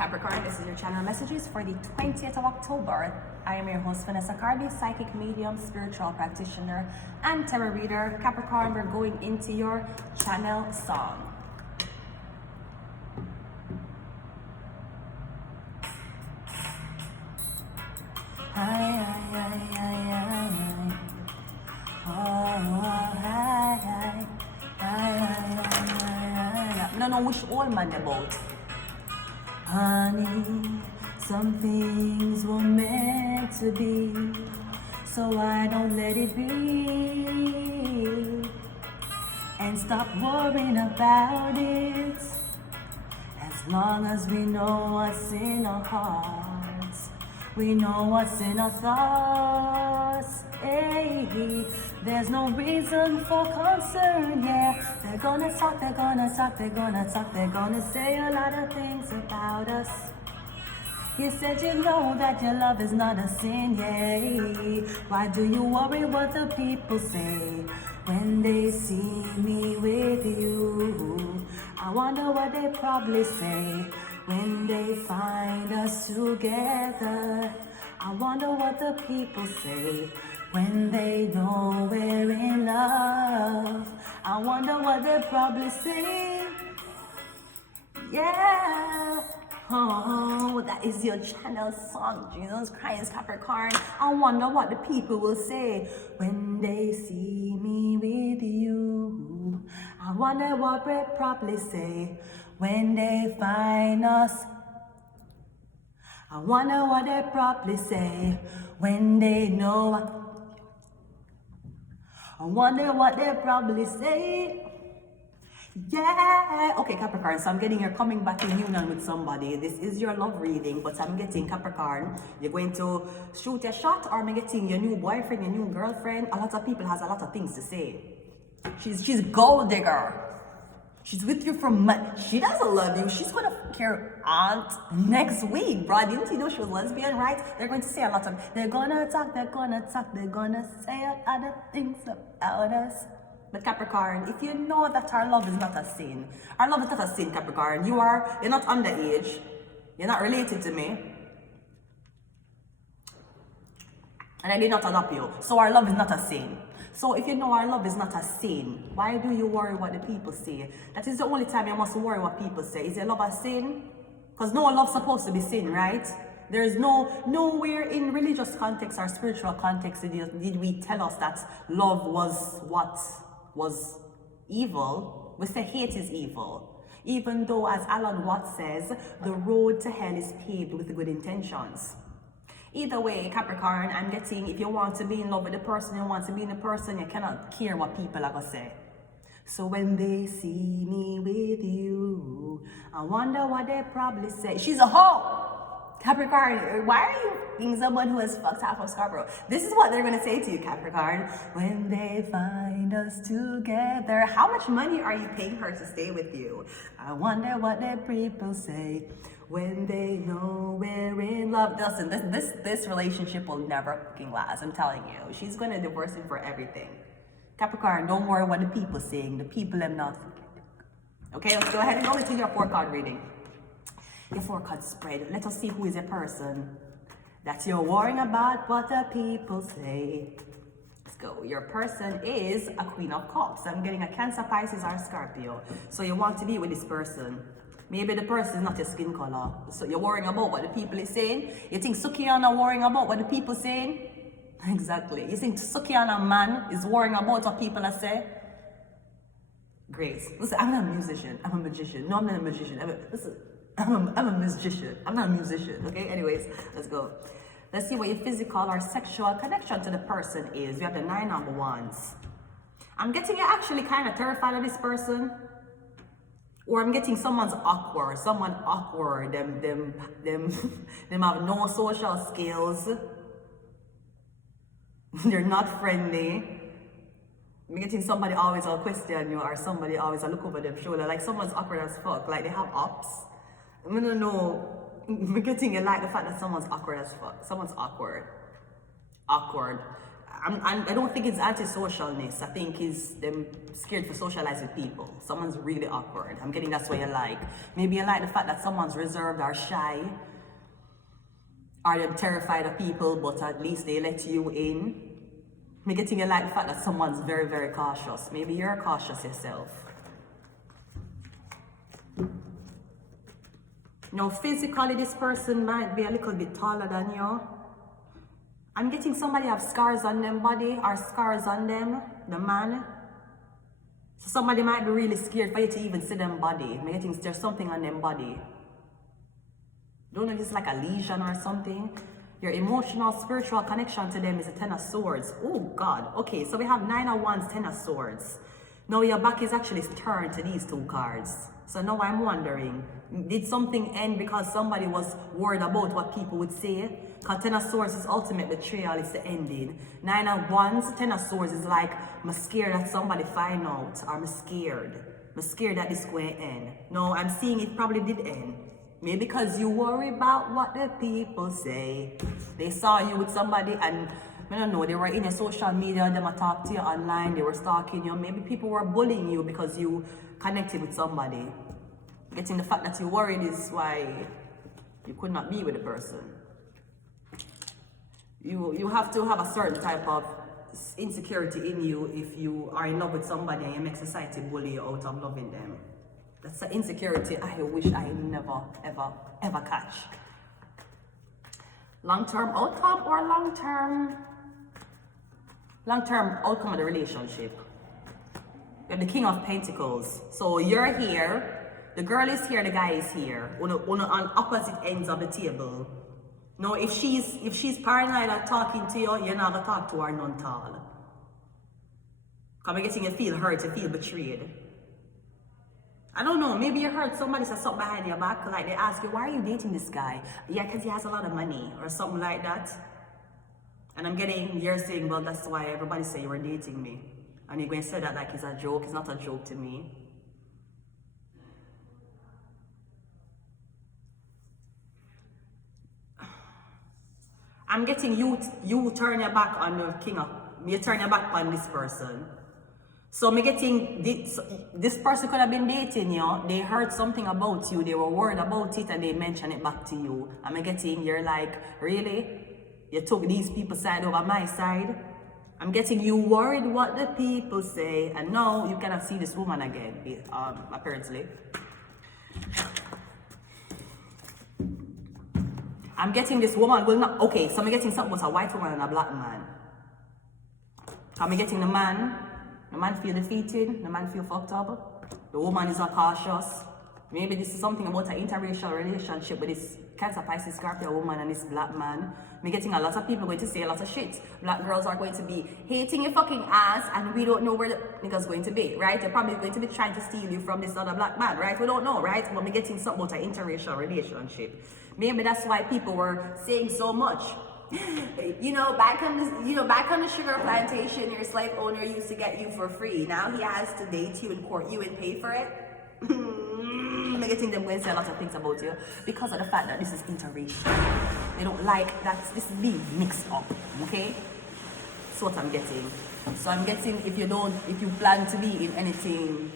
Capricorn, this is your channel messages for the 20th of October. I am your host, Vanessa Carby, psychic medium, spiritual practitioner, and tarot reader. Capricorn, we're going into your channel song. I don't know which old man about. Honey, some things were meant to be, so I don't let it be. And stop worrying about it, as long as we know what's in our hearts. We know what's in our thoughts. Hey, there's no reason for concern, yeah. They're gonna talk, they're gonna talk, they're gonna talk, they're gonna say a lot of things about us. You said you know that your love is not a sin, yeah. Why do you worry what the people say when they see me with you? I wonder what they probably say when they find us together. I wonder what the people say when they know we're in love. I wonder what they probably say. Yeah. Oh, that is your channel song, Jesus Christ, Capricorn. I wonder what the people will say when they see me with you. I wonder what they probably say when they find us. I wonder what they probably say when they know. I wonder what they probably say. Yeah. Okay, Capricorn, so I'm getting you're coming back in union with somebody. This is your love reading, but I'm getting Capricorn. You're going to shoot a shot, or I'm getting your new boyfriend, your new girlfriend. A lot of people has a lot of things to say. She's gold digger. She's with you for months. She doesn't love you. She's gonna fuck your aunt next week, bro. Didn't you know she was lesbian, right? They're going to say a lot of. They're gonna talk. They're gonna talk. They're gonna say a lot of things about us. But Capricorn, if you know that our love is not a sin, our love is not a sin, Capricorn. You're not underage. You're not related to me. And I did not adopt you. So our love is not a sin. So if you know our love is not a sin, why do you worry what the people say? That is the only time you must worry what people say. Is your love a sin? Because no love's supposed to be sin, right? There's nowhere in religious context or spiritual context did we tell us that love was what was evil. We say hate is evil. Even though, as Alan Watts says, the road to hell is paved with good intentions. Either way, Capricorn, I'm getting, if you want to be in love with the person, you want to be in the person, you cannot care what people are going to say. So when they see me with you, I wonder what they probably say. She's a hoe! Capricorn, why are you being someone who has fucked half of Scarborough? This is what they're going to say to you, Capricorn. When they find us together, how much money are you paying her to stay with you? I wonder what the people say when they know we're in love. Listen, this relationship will never fucking last, I'm telling you. She's going to divorce him for everything. Capricorn, don't worry what the people are saying. The people are not. Okay, let's go ahead and go into your 4-card reading. Your 4-card spread. Let us see who is a person that you're worrying about what the people say. Let's go. Your person is a Queen of Cups. I'm getting a Cancer, Pisces, or Scorpio. So you want to be with this person. Maybe the person is not your skin color. So you're worrying about what the people are saying. You think Sukiana worrying about what the people are saying? Exactly. You think Sukiana man is worrying about what people are saying? Grace. Listen, I'm not a musician. I'm a magician. No, I'm not a magician. I'm a musician. I'm not a musician. Okay, anyways, let's go. Let's see what your physical or sexual connection to the person is. We have the 9 of Wands. I'm getting you actually kind of terrified of this person. Or I'm getting someone awkward. Them have no social skills. They're not friendly. I'm getting somebody always will question you, or somebody always will look over their shoulder. Like someone's awkward as fuck. Like they have ups. I don't know. I'm getting you like the fact that someone's awkward as fuck. Someone's awkward. I don't think it's antisocialness. I think it's them scared to socialize with people. Someone's really awkward. I'm getting that's what you like. Maybe you like the fact that someone's reserved or shy. Or they're terrified of people, but at least they let you in. I'm getting you like the fact that someone's very, very cautious. Maybe you're cautious yourself. Now, physically, this person might be a little bit taller than you. I'm getting somebody have scars on them body or scars on them, the man. So somebody might be really scared for you to even see them body. I'm getting there's something on them body. Don't know if it's like a lesion or something. Your emotional, spiritual connection to them is a 10 of swords. Oh God. Okay, so we have 9 of wands, 10 of swords. Now your back is actually turned to these 2 cards. So now I'm wondering, did something end because somebody was worried about what people would say? Because 10 of swords is ultimate betrayal, it's the ending. 9 of wands, 10 of swords is like, I'm scared that somebody find out, or I'm scared. I'm scared that this going to end. No, I'm seeing it probably did end. Maybe because you worry about what the people say. They saw you with somebody and, I don't know, they were in your social media and they might talk to you online, they were stalking you. Maybe people were bullying you because you connected with somebody. Getting the fact that you're worried is why you could not be with the person. You have to have a certain type of insecurity in you if you are in love with somebody and you make society bully you out of loving them. That's an insecurity I wish I never, ever, ever catch. Long-term outcome or long-term outcome of the relationship. You have the King of Pentacles. So you're here, the girl is here, the guy is here, on opposite ends of the table. Now, if she's paranoid at talking to you, you're not gonna talk to her none at all. Because I'm getting you feel hurt, you feel betrayed. I don't know, maybe you heard somebody say something behind your back, like they ask you, why are you dating this guy? Yeah, because he has a lot of money, or something like that. And I'm getting, you're saying, well, that's why everybody say you were dating me. And you're going to say that like it's a joke. It's not a joke to me. I'm getting you turn your back on the king of, you turn your back on this person. So I'm getting, this person could have been dating you, they heard something about you, they were worried about it and they mentioned it back to you. I'm getting, you're like, really? You took these people's side over my side? I'm getting you worried what the people say, and now you cannot see this woman again, apparently. I'm getting this woman will not, okay, so I'm getting something with a white woman and a black man. I'm getting the man feel defeated, the man feel fucked up, the woman is not cautious. Maybe this is something about an interracial relationship with this Cancer, Pisces, Scorpio woman and this black man. I'm getting a lot of people going to say a lot of shit. Black girls are going to be hating your fucking ass and we don't know where the nigga's going to be, right? They're probably going to be trying to steal you from this other black man, right? We don't know, right? But I'm getting something about an interracial relationship. Maybe that's why people were saying so much. Back on the sugar plantation, your slave owner used to get you for free. Now he has to date you and court you and pay for it. I'm getting them going to say a lot of things about you because of the fact that this is interracial. They don't like that this is being mixed up, okay? That's what I'm getting. So I'm getting if you plan to be in anything,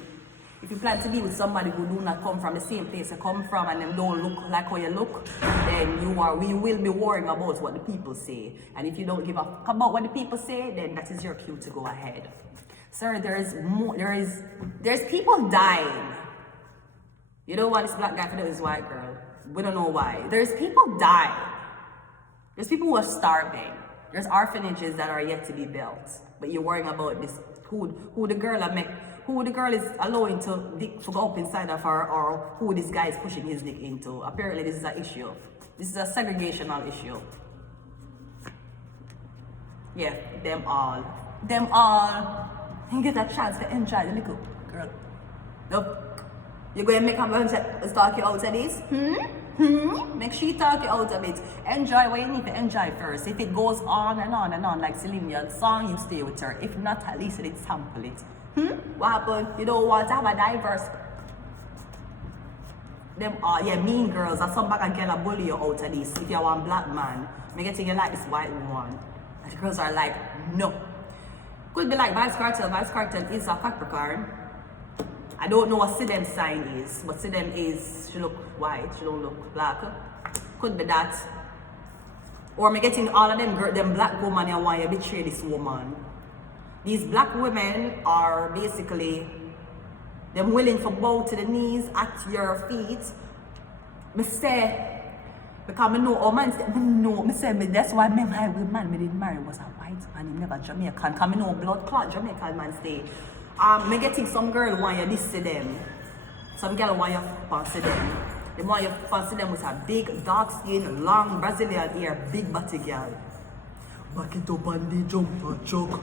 if you plan to be with somebody who do not come from the same place you come from and them don't look like how you look, then we will be worrying about what the people say. And if you don't give a fuck about what the people say, then that is your cue to go ahead. Sir, there's people dying. You don't want this black guy for this white girl. We don't know why. There's people dying. There's people who are starving. There's orphanages that are yet to be built. But you're worrying about this who the girl is allowing to go up inside of her, or who this guy is pushing his dick into. Apparently this is an issue. This is a segregational issue. Yeah, them all. And get a chance to enjoy the little girl. Nope. You're going to make her talk you out of this? Make sure you talk you out of it. Enjoy what you need to enjoy first. If it goes on and on and on, like Celine Dion's song, you stay with her. If not, at least it sample it. What happened? You don't want to have a diverse. Them are, mean girls. Or some back and girl bully you out of this. If you want black man, make it you like this white woman. And the girls are like, no. Could be like Vibes Cartel. Vibes Cartel is a Capricorn. I don't know what Sidem sign is, but Sidem is, she look white, she don't look black. Could be that. Or I'm getting all of them black women and why you betray this woman. These black women are basically them willing to bow to the knees at your feet. Me say, because I know, that's why my man me didn't marry was a white man, he never Jamaican. Because I know blood clot Jamaican man stay. Me getting some girl want you this to them. Some girl want you fancy them. They want you fancy them with a big, dark skin, long Brazilian hair, big body girl. Back it up and the jump and choke.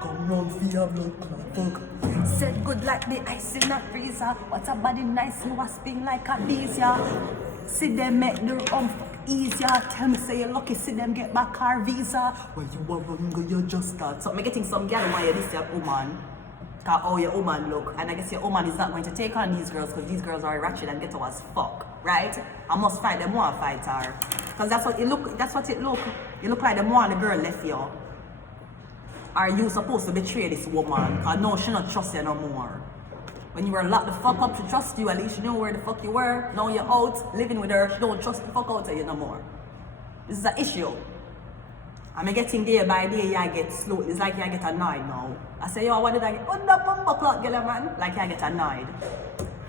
Come on, fear blood clot. Said good like the ice in a freezer. What's a body nice, you a spin like a bees, yeah. See them make the fuck easier. Tell me say you're lucky, see them get back car visa. When you are wrong, you just start. So I'm getting some girl want you this your woman. Cause how your woman look, and I guess your woman is not going to take on these girls because these girls are ratchet and ghetto as fuck, right? I must fight them, want to fight her, because that's what it look. That's what it look. You look like the more the girl left you. Are you supposed to betray this woman? Cause no, she not trust you no more. When you were locked the fuck up to trust you, at least you know where the fuck you were. Now you're out living with her. She don't trust the fuck out of you no more. This is an issue. I'm getting day by day, I get slow. It's like I get annoyed now. I say, yo, what did I get? Oh, the bumper clock, girl, man. Like I get annoyed.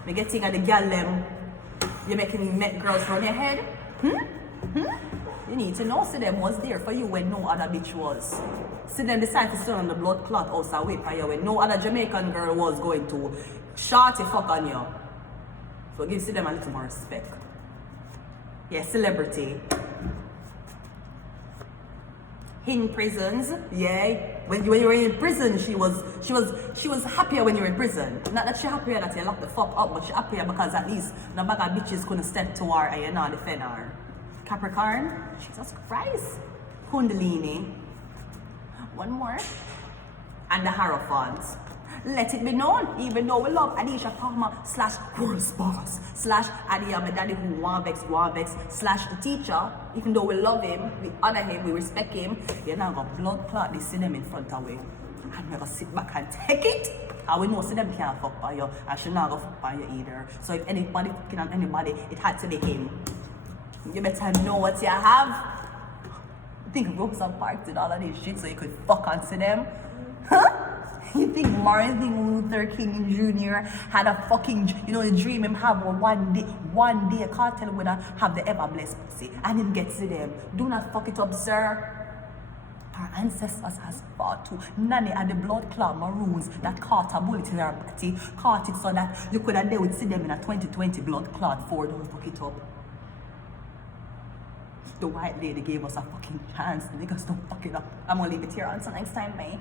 I'm getting at the girl them. You're making me make girls run your head. You need to know, see them was there for you when no other bitch was. See them decide to stand on the blood clot outside wait for you when no other Jamaican girl was going to shorty fuck on you. So give see them a little more respect. Yeah, celebrity. In prisons, yeah. When you were in prison, she was happier when you were in prison. Not that she happier that you locked the fuck up, but she happier because at least no bag of bitches couldn't step to her and you not defend her. Capricorn, Jesus Christ. Kundalini. One more. And the Hierophant. Let it be known, even though we love Adisha Palmer / World's Boss / Adia, my daddy who want vex / the teacher, even though we love him, we honor him, we respect him, you're not gonna blood clot this see them in front of him. I'm never sit back and take it. And we know see them can't fuck by you, and she not gonna fuck by you either. So if anybody fucking on anybody, it had to be him. You better know what you have. You think Rosa Parks did all of this shit so you could fuck onto them? Huh? You think Martin Luther King Jr. had a fucking, the dream him have one day, cartel would have the ever blessed pussy and him get to them. Do not fuck it up, sir. Our ancestors has fought too. Nanny had the blood clot maroons that caught a bullet in her body, caught it so that you could have they would see them in a 2020 blood clot for don't fuck it up. The white lady gave us a fucking chance. The niggas don't fuck it up. I'm gonna leave it here until next time, mate.